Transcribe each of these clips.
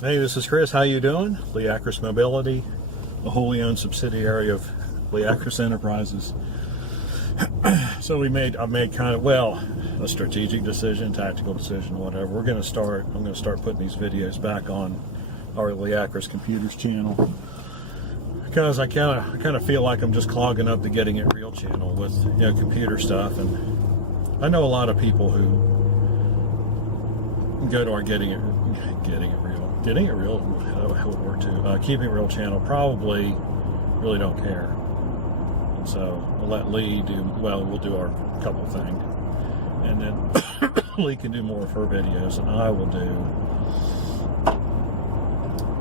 Hey, this is Chris. How you doing? Leacris Mobility, a wholly owned subsidiary of Leacris Enterprises. So I made kind of, a strategic decision, tactical decision, whatever. I'm going to start putting these videos back on our Leacris Computers channel, because I kind of feel like I'm just clogging up the Getting It Real channel with computer stuff, and I know a lot of people who go to our Getting It Real, how would work too, Keeping It Real channel, probably really don't care. And so I'll let Lee we'll do our couple thing, and then Lee can do more of her videos, and I will do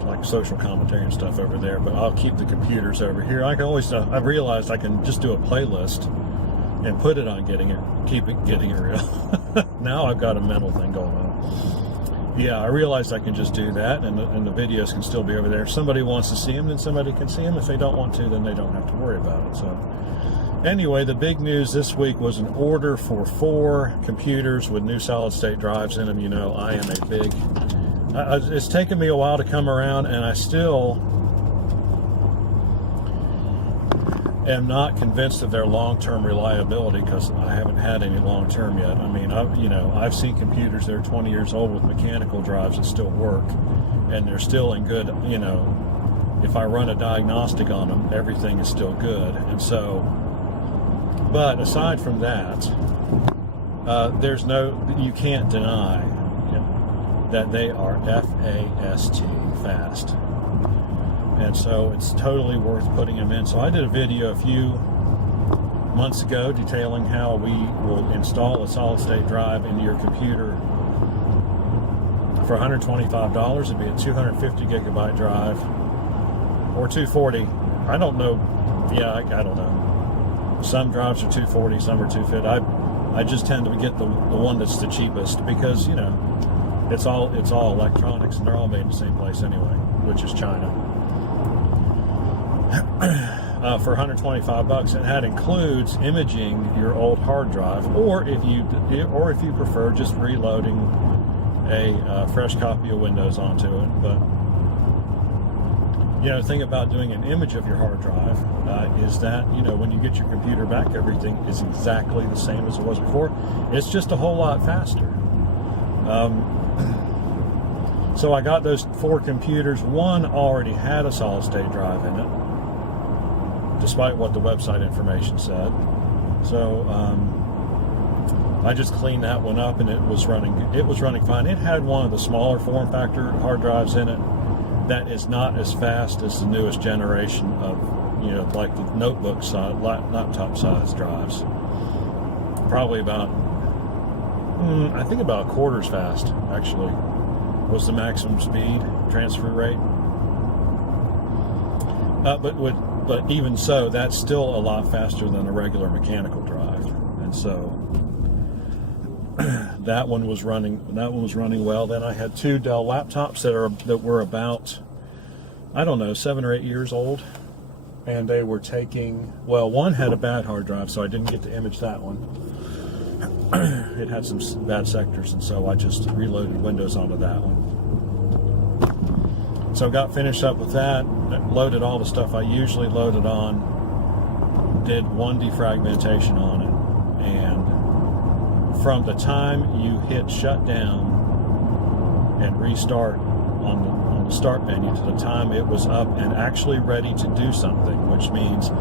like social commentary and stuff over there, but I'll keep the computers over here. I've realized I can just do a playlist and put it on Getting It Real. Now I've got a mental thing going on. Yeah, I realized I can just do that, and the videos can still be over there. If somebody wants to see them, then somebody can see them. If they don't want to, then they don't have to worry about it. So anyway, the big news this week was an order for 4 computers with new solid state drives in them. You know, I am a big... it's taken me a while to come around, and I still am not convinced of their long-term reliability, because I haven't had any long-term yet. I mean, I've seen computers that are 20 years old with mechanical drives that still work, and they're still in good, if I run a diagnostic on them, everything is still good. And so, but aside from that, you can't deny that they are fast, fast. And so it's totally worth putting them in. So I did a video a few months ago detailing how we will install a solid state drive into your computer for $125. It'd be a 250 gigabyte drive or 240. I don't know. Yeah, I don't know. Some drives are 240, some are 250. I just tend to get the one that's the cheapest, because it's all electronics, and they're all made in the same place anyway, which is China. For $125, and that includes imaging your old hard drive, or if you prefer, just reloading a fresh copy of Windows onto it. But the thing about doing an image of your hard drive is that when you get your computer back, everything is exactly the same as it was before. It's just a whole lot faster. So I got those 4 computers. One already had a solid state drive in it, despite what the website information said. So I just cleaned that one up, and it was running fine. It had one of the smaller form factor hard drives in it that is not as fast as the newest generation of like the notebook size, laptop size drives. Probably about I think about a quarter as fast, actually, was the maximum speed transfer rate. But even so, that's still a lot faster than a regular mechanical drive. And so that one was running well. Then I had 2 Dell laptops that were about, I don't know, 7 or 8 years old, and they were one had a bad hard drive, so I didn't get to image that one. It had some bad sectors, and so I just reloaded Windows onto that one. So I got finished up with that, loaded all the stuff I usually loaded on, did 1 defragmentation on it, and from the time you hit shut down and restart on the start menu to the time it was up and actually ready to do something, which means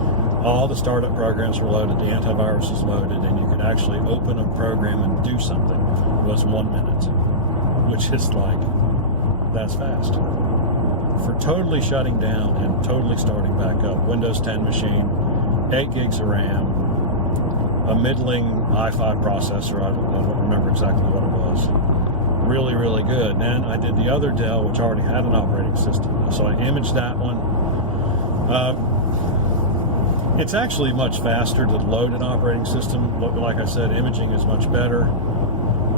all the startup programs were loaded, the antivirus was loaded, and you could actually open a program and do something, was 1 minute, which is that's fast. For totally shutting down and totally starting back up, Windows 10 machine, 8 gigs of RAM, a middling i5 processor, I don't remember exactly what it was. Really, really good. Then I did the other Dell, which already had an operating system, so I imaged that one. It's actually much faster to load an operating system. Like I said, imaging is much better.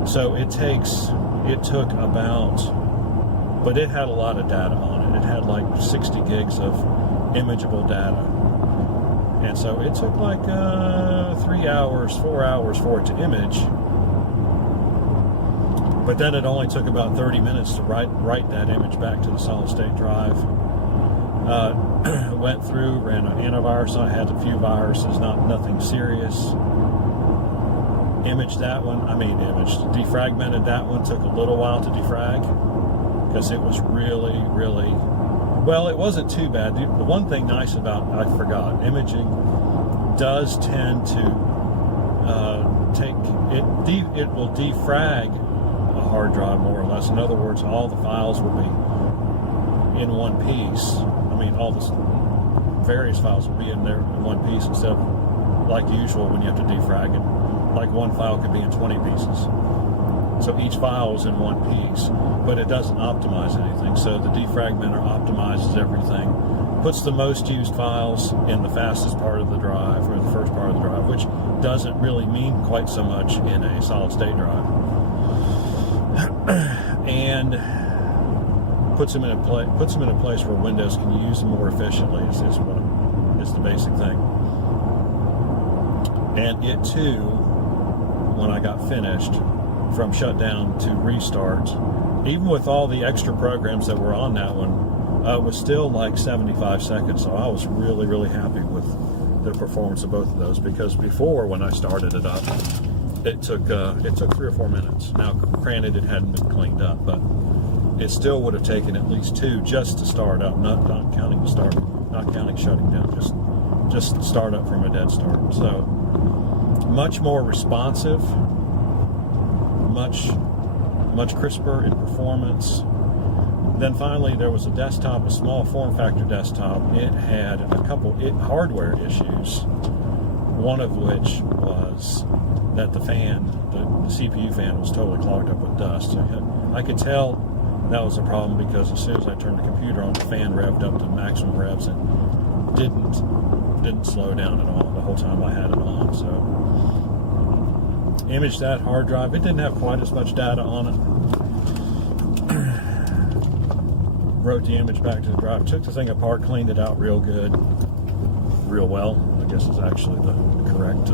So it took about, but it had a lot of data on it. It had like 60 gigs of imageable data. And so it took like 3 hours, 4 hours for it to image. But then it only took about 30 minutes to write that image back to the solid state drive. Went through, ran an antivirus. I had a few viruses, nothing serious. Defragmented that one. Took a little while to defrag because it was really, well, it wasn't too bad. The one thing nice about, I forgot, imaging does tend to it will defrag a hard drive more or less. In other words, all the files will be in one piece. All the various files will be in there in one piece instead of like usual when you have to defrag it. Like one file could be in 20 pieces. So each file is in one piece, but it doesn't optimize anything. So the defragmenter optimizes everything, puts the most used files in the fastest part of the drive, or the first part of the drive, which doesn't really mean quite so much in a solid state drive. And puts them in a place where Windows can use them more efficiently is the basic thing. And it too, when I got finished, from shutdown to restart, even with all the extra programs that were on that one, was still like 75 seconds. So I was really happy with the performance of both of those, because before, when I started it up, it took 3 or 4 minutes. Now, granted, it hadn't been cleaned up, but it still would have taken at least 2 just to start up, not counting shutting down, just start up from a dead start. So much more responsive, much crisper in performance. Then finally, there was a desktop, a small form factor desktop. It had a couple hardware issues, one of which was that the CPU fan was totally clogged up with dust. I could tell that was a problem because as soon as I turned the computer on, the fan revved up to maximum revs and didn't slow down at all the whole time I had it on. So imaged that hard drive. It didn't have quite as much data on it. Wrote the image back to the drive. Took the thing apart, cleaned it out real well, I guess is actually the correct,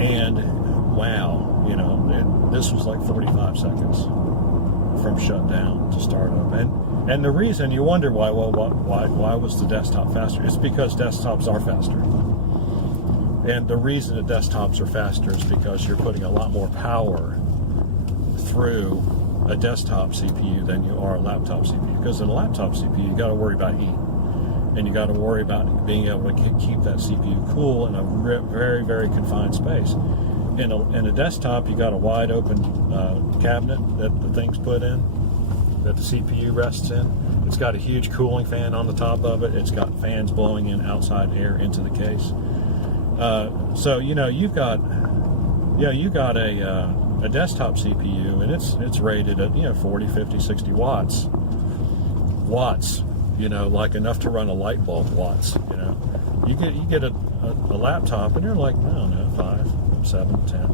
And wow, this was like 45 seconds from shutdown to start up. And the reason, you wonder why was the desktop faster? It's because desktops are faster. And the reason that desktops are faster is because you're putting a lot more power through a desktop CPU than you are a laptop CPU. Because in a laptop CPU, you got to worry about heat. And you got to worry about being able to keep that CPU cool in a very confined space. In a desktop, you got a wide open cabinet that the thing's put in, that the CPU rests in. It's got a huge cooling fan on the top of it. It's got fans blowing in outside air into the case. So you've got a desktop CPU, and it's rated at 40, 50, 60 watts. Like enough to run a light bulb watts. You get a laptop, and you're like, I don't know, 5, 7, 10.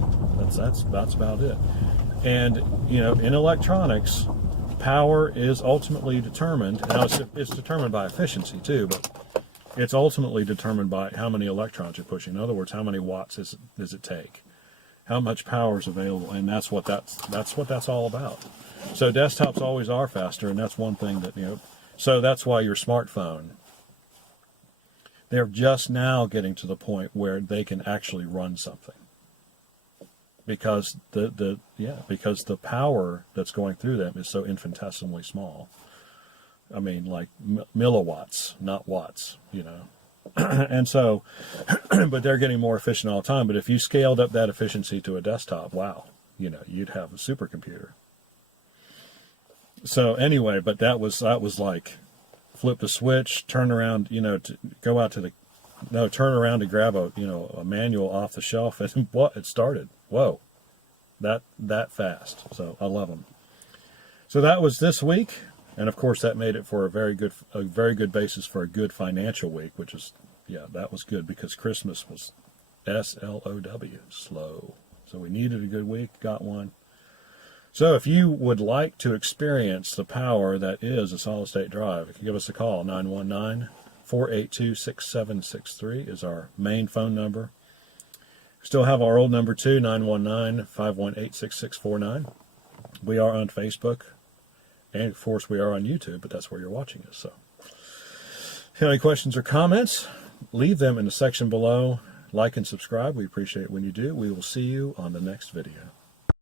That's about it. And in electronics, power is ultimately determined. Now it's determined by efficiency too, but it's ultimately determined by how many electrons you're pushing. In other words, how many watts does it take? How much power is available? And that's what that's all about. So desktops always are faster, and that's one thing that So that's why your smartphone, they're just now getting to the point where they can actually run something. Because because the power that's going through them is so infinitesimally small. Like milliwatts, not watts, And so, but they're getting more efficient all the time. But if you scaled up that efficiency to a desktop, wow, you'd have a supercomputer. So anyway, but that was like flip the switch, turn around, to go out to turn around to grab a manual off the shelf, and what it started. Whoa, that fast. So I love them. So that was this week, and of course that made it for a very good basis for a good financial week, which is that was good because Christmas was slow. So we needed a good week, got one. So if you would like to experience the power that is a solid state drive, you can give us a call. 919-482-6763 is our main phone number. Still have our old number too, 919-518-6649. We are on Facebook, and of course we are on YouTube, but that's where you're watching us. So if you have any questions or comments, leave them in the section below. Like and subscribe. We appreciate it when you do. We will see you on the next video.